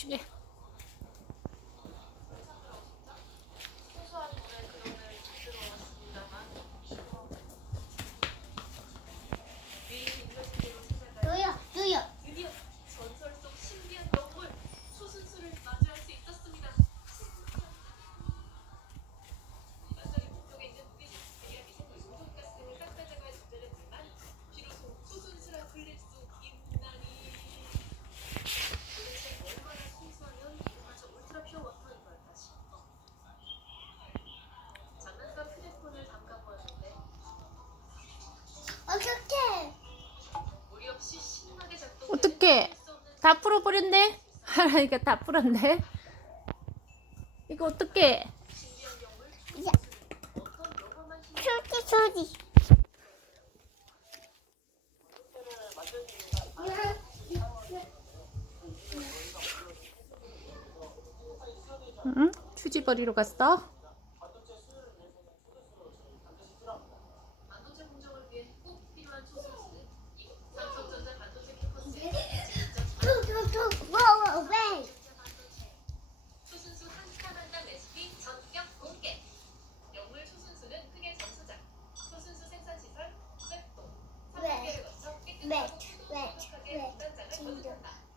şimdi. 다 풀어버렸네. 하라니까 다 풀었네. 이거 힘 소지 소지 응? 휴지 버리러 갔어?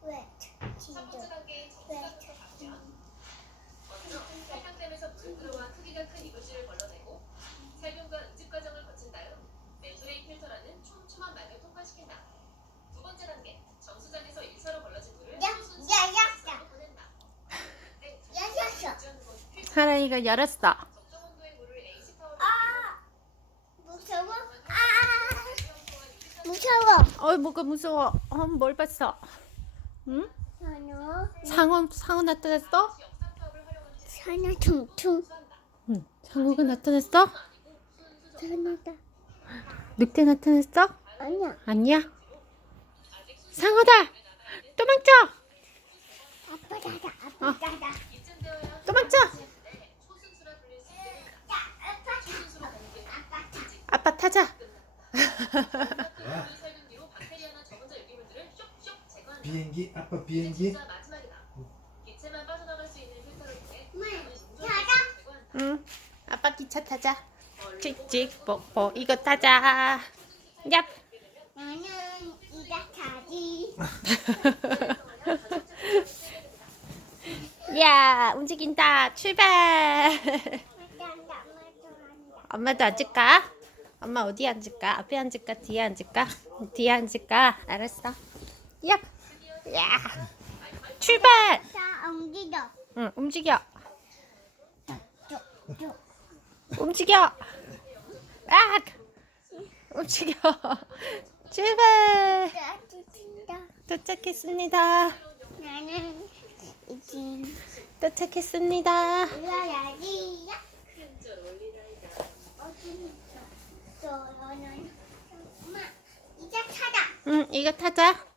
왜 정수장부터 가면 먼저 설탕댐에서 물 들어와 크기가 큰 이물질을 걸러내고 살균과 응집 과정을 거친 다음 멤브레인 필터라는 촘촘한 막을 통과시킨다. 두 번째 단계 정수장에서 일사로 걸러진 물을 야, 소순수 야, 야, 시스템으로 보낸다. 네, 야, 야, 야. 필수. 하라이가 열었어. 적정 온도의 물을 AC 파워로 아 무서워 아아 무서워 어이 뭐가 무서워. 어, 뭘 봤어? 응? 하나 상어 상어 나타났어? 하나 퉁퉁. 응. 상어가 나타났어? 하나다 늑대 나타났어? 아니야 아니야. 상어다. 도망쳐. 아빠다다 아빠다다 이쯤 되어야 도망쳐. 아빠 타자. 끝났다. 살균 뒤로 박테리아나 저분자 유기물들을 쇽쇽 제거한다. 비행기 아빠 비행기. 기체만 빠져나갈 수 있는 필터를 통해. 응. 아빠 기차 타자. 찍찍 뽀뽀 이거 타자. 얍. 나는 이가 자지 야 움직인다. 출발. 엄마도 앉을까? 엄마 어디 앉을까? 앞에 앉을까? 뒤에 앉을까? 뒤에 앉을까? 알았어. 야, 야, 출발. 자 옮기죠 응, 움직여, 움직여. 아, 움직여. 출발. 도착했습니다. 나는 이제 도착했습니다. 올라야지 엄마 이제 타다 응, 이거 타자.